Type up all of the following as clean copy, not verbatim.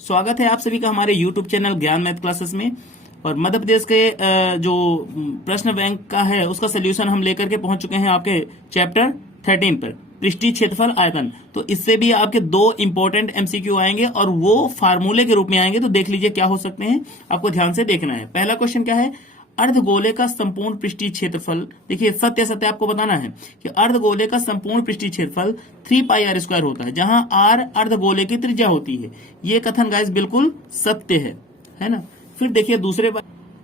स्वागत है आप सभी का हमारे YouTube चैनल ज्ञान मैथ क्लासेस में। और मध्य प्रदेश के जो प्रश्न बैंक का है उसका सोल्यूशन हम लेकर के पहुंच चुके हैं आपके चैप्टर 13 पर, पृष्ठीय क्षेत्रफल आयतन। तो इससे भी आपके दो इंपॉर्टेंट एमसीक्यू आएंगे और वो फार्मूले के रूप में आएंगे। तो देख लीजिए क्या हो सकते हैं, आपको ध्यान से देखना है। पहला क्वेश्चन क्या है, अर्धगोले का संपूर्ण पृष्ठीय क्षेत्रफल। देखिए सत्य सत्य आपको बताना है कि अर्धगोले का संपूर्ण पृष्ठीय क्षेत्रफल 3 पाई आर स्क्वायर होता है, जहां आर अर्धगोले की त्रिज्या होती है। ये कथन गाइस बिल्कुल सत्य है ना। फिर देखिए दूसरे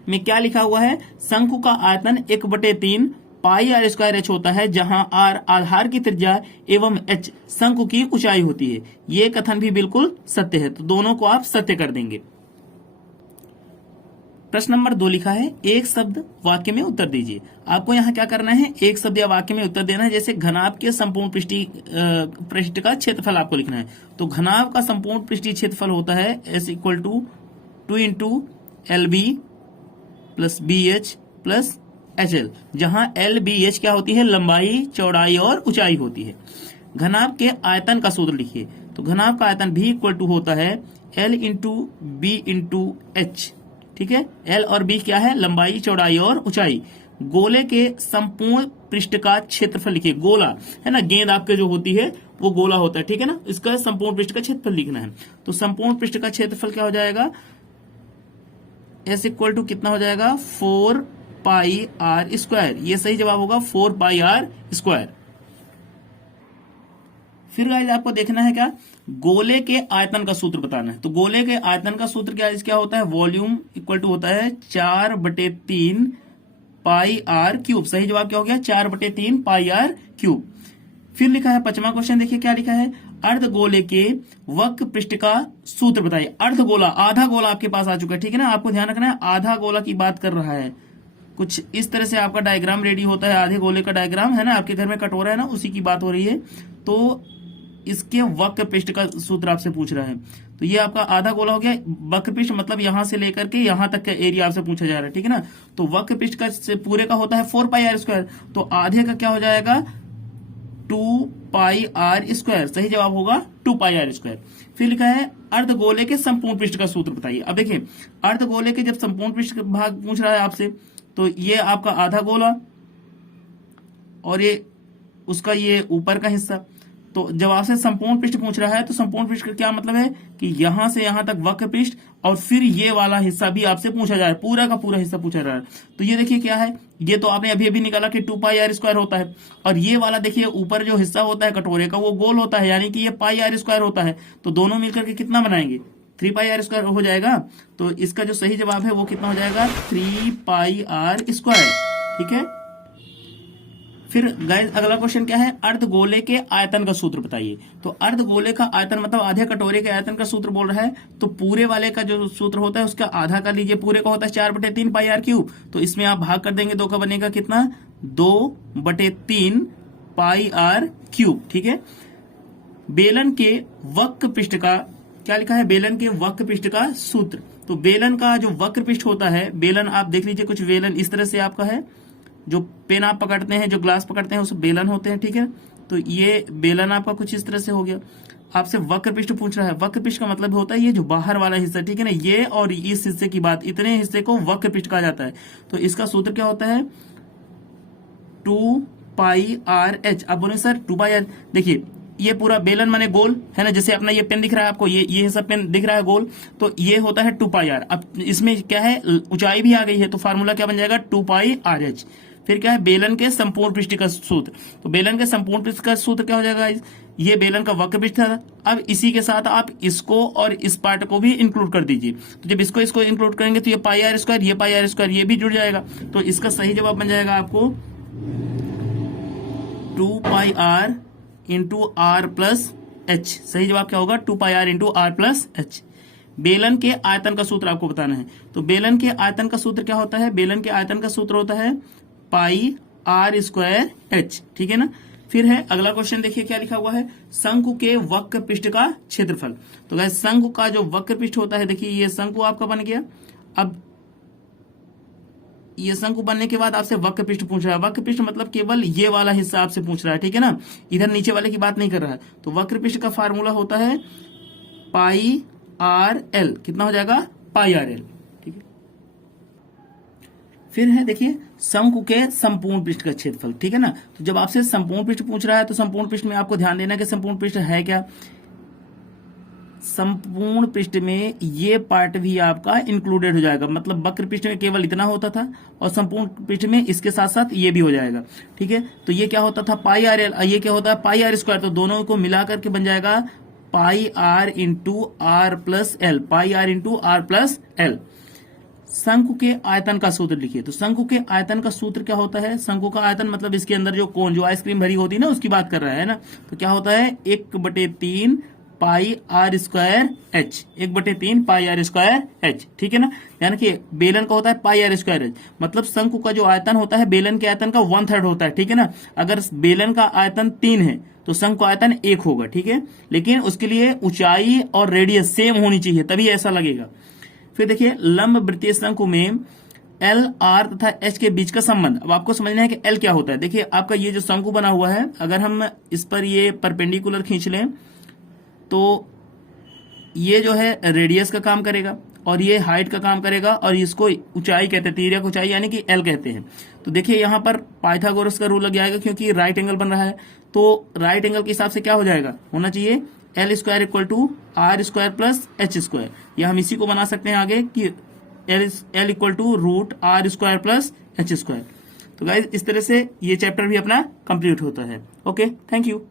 में क्या लिखा हुआ है, शंकु का आयतन 1/3 पाई आर स्क्वायर एच होता है, जहां आर आधार की त्रिज्या एवं एच शंकु की ऊंचाई होती है। ये कथन भी बिल्कुल सत्य है, तो दोनों को आप सत्य कर देंगे। प्रश्न नंबर 2 लिखा है, एक शब्द वाक्य में उत्तर दीजिए। आपको यहाँ क्या करना है, एक शब्द या वाक्य में उत्तर देना है। जैसे घनाभ के संपूर्ण पृष्ठ का क्षेत्रफल आपको लिखना है। तो घनाभ का संपूर्ण पृष्ठीय क्षेत्रफल होता है S = 2 × LB + BH + HL, जहां LBH क्या होती है, लंबाई, चौड़ाई और ऊंचाई होती है। घनाभ के आयतन का सूत्र लिखिए। तो घनाभ का आयतन भी = होता है L × B × H। ठीक है, L और B क्या है, लंबाई, चौड़ाई और ऊंचाई। गोले के संपूर्ण पृष्ठ का क्षेत्रफल लिखिए। गोला है ना, गेंद आपके जो होती है वो गोला होता है, ठीक है ना। इसका संपूर्ण पृष्ठ का क्षेत्रफल लिखना है। तो संपूर्ण पृष्ठ का क्षेत्रफल क्या हो जाएगा, S = कितना हो जाएगा, 4 पाई आर स्क्वायर। ये सही जवाब होगा, 4 पाई आर स्क्वायर। फिर गाइस आपको देखना है क्या, गोले के आयतन का सूत्र बताना है। तो गोले के आयतन का सूत्र क्या होता है, वॉल्यूम = होता है 4/3 पाई आर क्यूब। सही जवाब क्या हो गया, 4/3 पाई आर क्यूब। फिर लिखा है 5वां क्वेश्चन, देखिए क्या लिखा है, अर्धगोले के वक्र पृष्ठ का सूत्र बताइए। अर्धगोला, आधा गोला आपके पास आ चुका है, ठीक है ना। आपको ध्यान रखना है, आधा गोला की बात कर रहा है। कुछ इस तरह से आपका डायग्राम रेडी होता है, आधे गोले का डायग्राम है ना। आपके घर में कटोरा है ना, उसी की बात हो रही है। तो इसके वक्र पृष्ठ का सूत्र आपसे पूछ रहा है। तो ये आपका आधा गोला हो गया। वक्र पृष्ठ मतलब यहां से लेकर के यहां तक का एरिया आपसे पूछा जा रहा है, ठीक है ना। तो वक्र पृष्ठ का पूरे का होता है 4 पाई आर स्क्वायर। तो आधे का क्या हो जाएगा, 2 पाई आर स्क्वायर। सही जवाब होगा 2 पाई आर स्क्वायर। फिर लिखा है, अर्धगोले के संपूर्ण पृष्ठ का सूत्र बताइए। अब देखिए, अर्धगोले के जब संपूर्ण पृष्ठ का भाग पूछ रहा है आपसे, तो ये आपका आधा गोला और ये उसका ये ऊपर का हिस्सा। तो जब आपसे संपूर्ण पृष्ठ पूछ रहा है तो संपूर्ण पृष्ठ का क्या मतलब है कि यहां से यहां तक वक्र पृष्ठ और फिर ये वाला हिस्सा भी आपसे पूछा जा रहा है, पूरा का पूरा हिस्सा पूछा जा रहा है। तो ये देखिए क्या है, ये तो आपने अभी अभी निकाला कि 2 पाई आर स्क्वायर होता है। और ये वाला देखिए ऊपर जो हिस्सा होता है कटोरे का वो गोल होता है, यानी कि ये पाई आर स्क्वायर होता है। तो दोनों मिलकर के कितना बनाएंगे, 3 पाई आर स्क्वायर हो जाएगा। तो इसका जो सही जवाब है वो कितना हो जाएगा, 3 पाई आर स्क्वायर। ठीक है। फिर गाइस अगला क्वेश्चन क्या है, अर्धगोले के आयतन का सूत्र बताइए। तो अर्धगोले का आयतन मतलब आधे कटोरे के आयतन का सूत्र बोल रहा है। तो पूरे वाले का जो सूत्र होता है उसका आधा कर लीजिए, पूरे का होता है 4/3 पाई आर क्यूब। तो इसमें आप भाग कर देंगे, 2 का बनेगा कितना, 2/3 पाई आर क्यूब। ठीक है। बेलन के वक्र पृष्ठ का क्या लिखा है, बेलन के वक्र पृष्ठ का सूत्र। तो बेलन का जो वक्र पृष्ठ होता है, बेलन आप देख लीजिए, कुछ बेलन इस तरह से आपका है, जो पेन आप पकड़ते हैं, जो ग्लास पकड़ते हैं, उस बेलन होते हैं, ठीक है। तो ये बेलन आपका कुछ इस तरह से हो गया। आपसे वक्र पृष्ठ पूछ रहा है। वक्र पृष्ठ का मतलब होता है ये जो बाहर वाला हिस्सा, ठीक है ना, ये और इस हिस्से की बात, इतने हिस्से को वक्र पृष्ठ कहा जाता है। तो इसका सूत्र क्या होता है, 2 पाई आर एच। आप बोले सर 2 पाई आर, देखिए ये पूरा बेलन माने गोल है ना, जैसे अपना ये पेन दिख रहा है आपको, ये हिस्सा पेन दिख रहा है गोल, तो ये होता है 2 पाई आर। अब इसमें क्या है, ऊंचाई भी आ गई है, तो फार्मूला क्या बन जाएगा, 2 पाई आर एच। फिर क्या है, बेलन के संपूर्ण पृष्ठ का सूत्र। तो बेलन के संपूर्ण पृष्ठ का सूत्र क्या हो जाएगा, ये बेलन का वक्र पृष्ठ था। अब इसी के साथ आप इसको और इस पार्ट को भी इंक्लूड कर दीजिए। तो जब इसको इंक्लूड करेंगे तो ये पाई आर स्क्वायर, ये पाई आर स्क्वायर, ये भी जुड़ जाएगा। तो इसका सही जवाब बन जाएगा आपको 2 pi r into r plus h. सही जवाब क्या होगा, 2 pi r into r plus h. बेलन के आयतन का सूत्र आपको बताना है। तो बेलन के आयतन का सूत्र क्या होता है, बेलन के आयतन का सूत्र होता है पाई आर स्क्वायर एच। ठीक है ना। फिर है अगला क्वेश्चन, देखिए क्या लिखा हुआ है, शंकु के वक्र पृष्ठ का क्षेत्रफल। तो गाइस शंकु का जो वक्र पृष्ठ होता है, देखिए ये शंकु आपका बन गया। अब ये शंकु बनने के बाद आपसे वक्र पृष्ठ पूछ रहा है। वक्र पृष्ठ मतलब केवल ये वाला हिस्सा आपसे पूछ रहा है, ठीक है ना, इधर नीचे वाले की बात नहीं कर रहा है। तो वक्र पृष्ठ का फार्मूला होता है पाई आर एल, कितना हो जाएगा पाई आर एल। ठीक है, फिर है देखिए शंकु के संपूर्ण पृष्ठ का क्षेत्रफल। ठीक है ना, तो जब आपसे संपूर्ण पृष्ठ पूछ रहा है तो संपूर्ण पृष्ठ में आपको ध्यान देना है कि संपूर्ण पृष्ठ है क्या। संपूर्ण पृष्ठ में ये पार्ट भी आपका इंक्लूडेड हो जाएगा, मतलब वक्र पृष्ठ में केवल इतना होता था और संपूर्ण पृष्ठ में इसके साथ साथ ये भी हो जाएगा। ठीक है, तो ये क्या होता था पाई आर एल, ये क्या होता है पाई आर स्क्वायर, तो दोनों को मिलाकर के बन जाएगा pi r into r plus l, pi r into r plus l. शंकु के आयतन का सूत्र लिखिए, तो शंकु के आयतन का सूत्र क्या होता है, शंकु का आयतन मतलब इसके अंदर जो कोन, जो आइसक्रीम भरी होती है ना, उसकी बात कर रहा है ना, तो क्या होता है 1/3 pi r square h, 1/3 pi r square h. ठीक है ना, यानी कि बेलन का होता है पाई आर स्क्वायर एच, मतलब शंकु का जो आयतन होता है बेलन के आयतन का 1/3 होता है। ठीक है ना, अगर बेलन का आयतन 3 है तो शंकु आयतन 1 होगा। ठीक है, लेकिन उसके लिए ऊंचाई और रेडियस सेम होनी चाहिए, तभी ऐसा लगेगा। फिर देखिए लंब वृत्तीय शंकु में एल आर तथा एच के बीच का संबंध। अब आपको समझना है कि एल क्या होता है। देखिए आपका ये जो शंकु बना हुआ है, अगर हम इस पर ये परपेंडिकुलर खींच लें तो ये जो है रेडियस का काम करेगा और ये हाइट का काम करेगा और इसको ऊंचाई कहते हैं, तिर्यक ऊंचाई यानी कि एल कहते हैं। तो देखिए यहाँ पर पाइथागोरस का रूल लग जाएगा क्योंकि राइट एंगल बन रहा है, तो राइट एंगल के हिसाब से क्या हो जाएगा, होना चाहिए L square equal to R square plus H square, या हम इसी को बना सकते हैं आगे कि L equal to root R square plus H square. तो गाइज इस तरह से ये चैप्टर भी अपना कंप्लीट होता है। Okay, thank you.